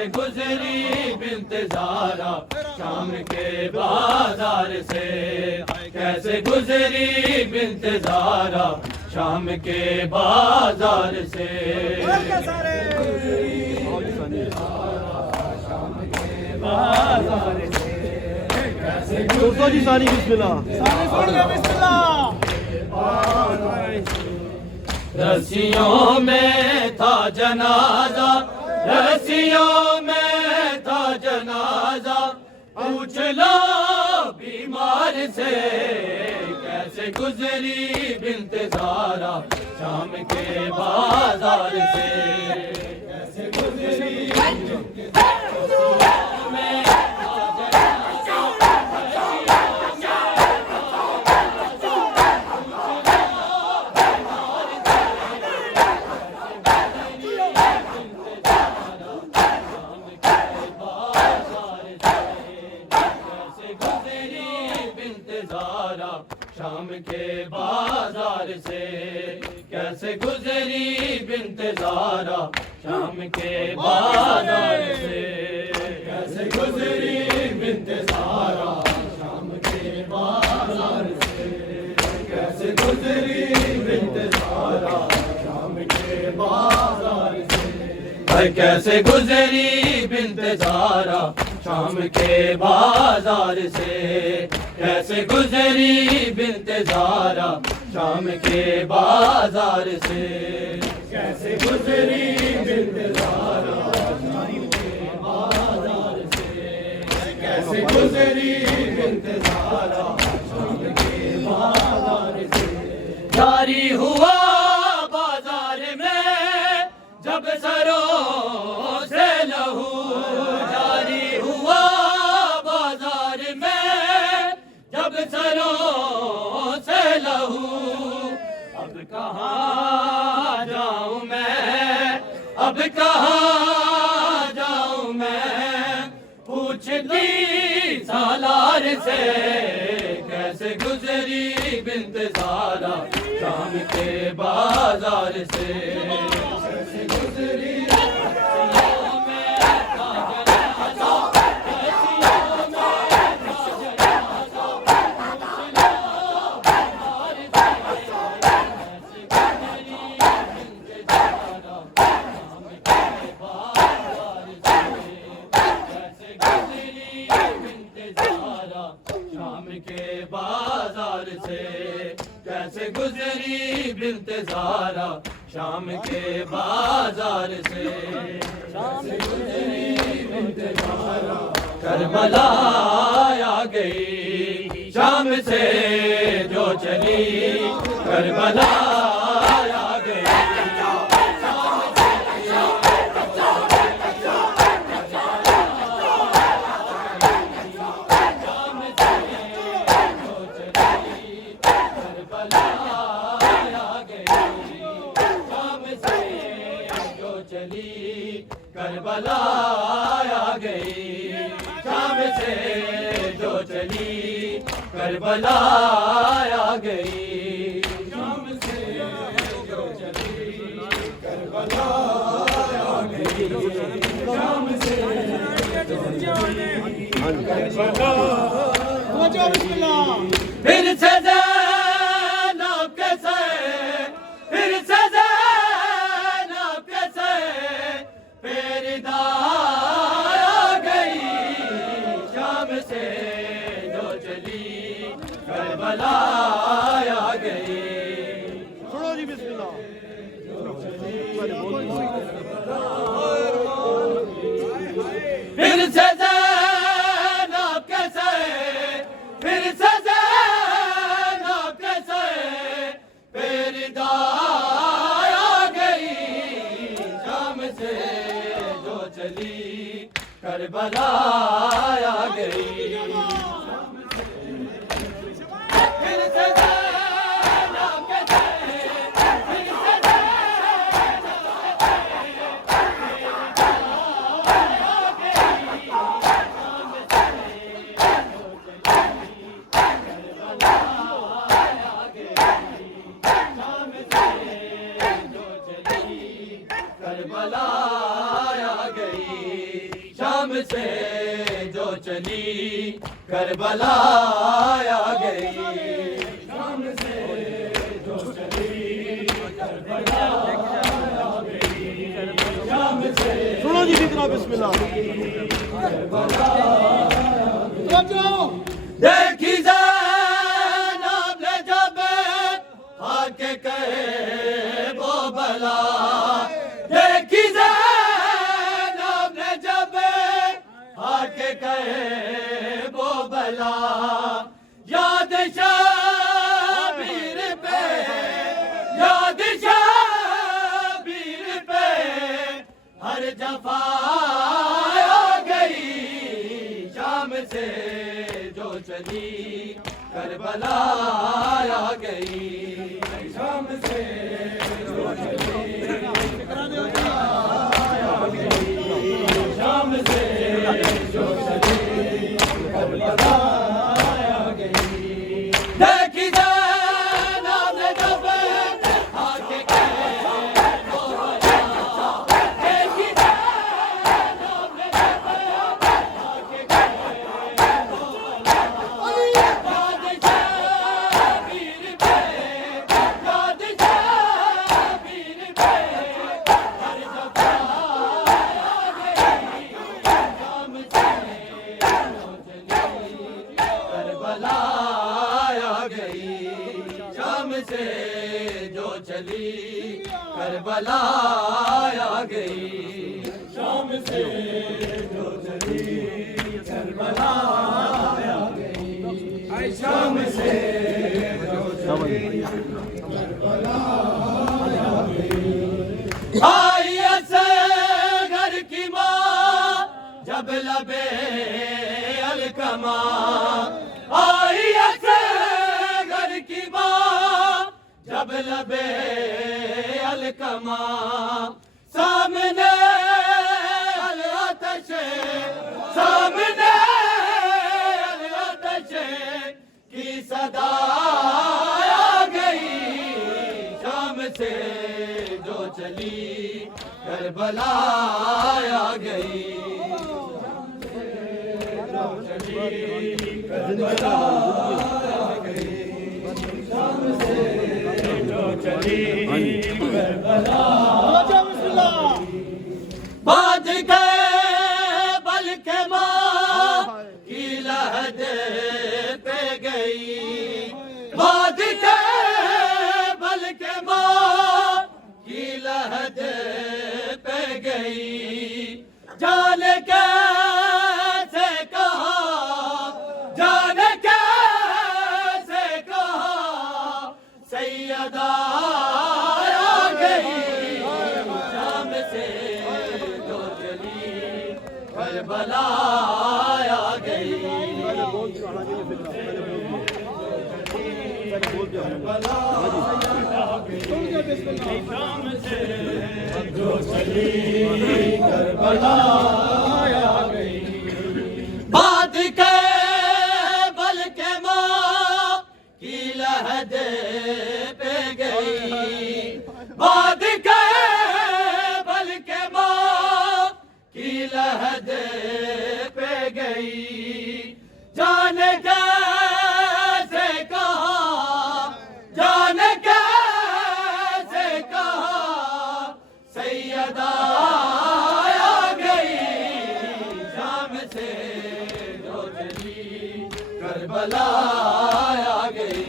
कैसे गुजरी बिन्त ज़ारा शाम के बाजार से, कैसे गुजरी बिन्त ज़ारा शाम के बाजार से। दोस्तों जी सारी बिस्मिल्लाह, रस्सियों में था जनाजा, रस्सियों में था जनाजा, पूछ लो बीमार से, कैसे गुजरी बिन्त ज़ारा शाम के बाजार से, कैसे गुजरी शाम के बाजार से, कैसे गुजरी बिन्त ज़ारा शाम के बाजार से, कैसे गुजरी बिन्त ज़ारा शाम के बाजार से, कैसे गुजरी बिन्त ज़ारा शाम के बाजार से, कैसे गुजरी बिन्त ज़ारा शाम के बाजार से, कैसे गुजरी बिन्त ज़ारा शाम के बाजार से, कैसे गुजरी बिन्त ज़ारा शाम के बाजार से, कैसे गुजरी बिन्त ज़ारा शाम के बाजार से। जारी हुआ बाजार में जब सरों से लहू, जारी हुआ बाजार में जब सरों से लहू, अब कहाँ जाऊँ मैं, अब कहाँ जाऊँ मैं, पूछती सालार से, कैसे गुजरी बिन्त ज़ारा शाम के बाजार से, कैसे गुजरी के बाजार से, कैसे गुजरी बिन्त ज़ारा शाम के बाजार से, कैसे गुजरी बिन्त ज़ारा करबला आ गई शाम से जो चली, करबला आ गई करबला आ गई शाम से जो चली, करबला आ गई शाम से जो चली, करबला आ गई शाम से जो चली, करबला। फिर से ज़ैनब के से, फिर से ज़ैनब के से पेरिदा आ गई शाम से जो चली, करबला आ गई। सुनो जी बिस्मिल्लाह, फिर से ज़ैनब के से, फिर से ज़ैनब के से पेरिदा आ गई शाम से जो चली, करबला आ गई। फिर से ज़ैनब के से, फिर से ज़ैनब के से पेरिदा आ गई करबला आ गई। शाम से जो चली करबला आ गई। शाम से सुनो जी फिक्रा बिस्मिल्लाह। देखी ज़ैनब ने जब आके कहे वो बला, देखी ज़ैनब ने जब आके कहे वो बला, याद शबीर पे, याद शबीर पे हर जफा आ गई। शाम से जो चली करबला आ गई। शाम से जो चली करबला आ गई। शाम से जो चली करबला आ गई। देखी ज़ैनब ने जब आके कहे वो बला, देखी ज़ैनब ने जब आके कहे वो बला, याद शबीर पे, याद शबीर पे हर जफा आ गई। शाम से जो चली करबला आ गई। शाम से जो चली करबला आ गई। शाम से जो चली करबला आ गई। शाम से जो चली करबला आ गई। आई असगर की माँ जब लबे अलकमा, आई असगर की माँ जब लबे अलकमा, सामने अल-आतश, सामने अल-आतश की सदा आ गई। शाम से जो चली करबला आ गई। जो चली करबला आ गई। शाम से जो चली करबला बाज गए बल के माँ की लहद पे गई। बाज गए बल के माँ की लहद पे गई। जाने कैसे कहा, जाने कैसे कहा सैयदा आ गई। शाम से जो चली करबला आ गई। करबला आ गई। शाम से जो चली करबला आ गई। बात के बल के माँ की लहद पे गई। बात के बल के माँ की लहद पे गई। जाने कैसे कहा, जाने कैसे कहा सैयदा आ गई। शाम से जो चली करबला आ गई।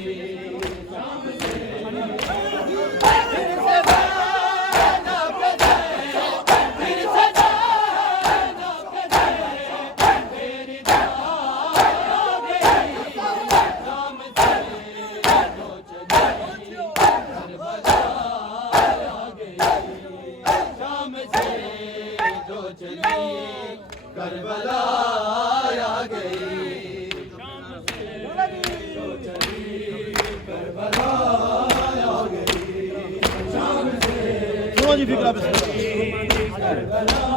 शाम से फिर से ज़ैनब के दे, फिर से ज़ैनब के दे, मेरी जान आ गई। शाम से जो चली करबला आ गई। शाम से जो चली करबला आ गई। शाम से जो चली करबला आ गई। शाम से सुनो जी फिक्रा बिस्मिल्लाह। करबला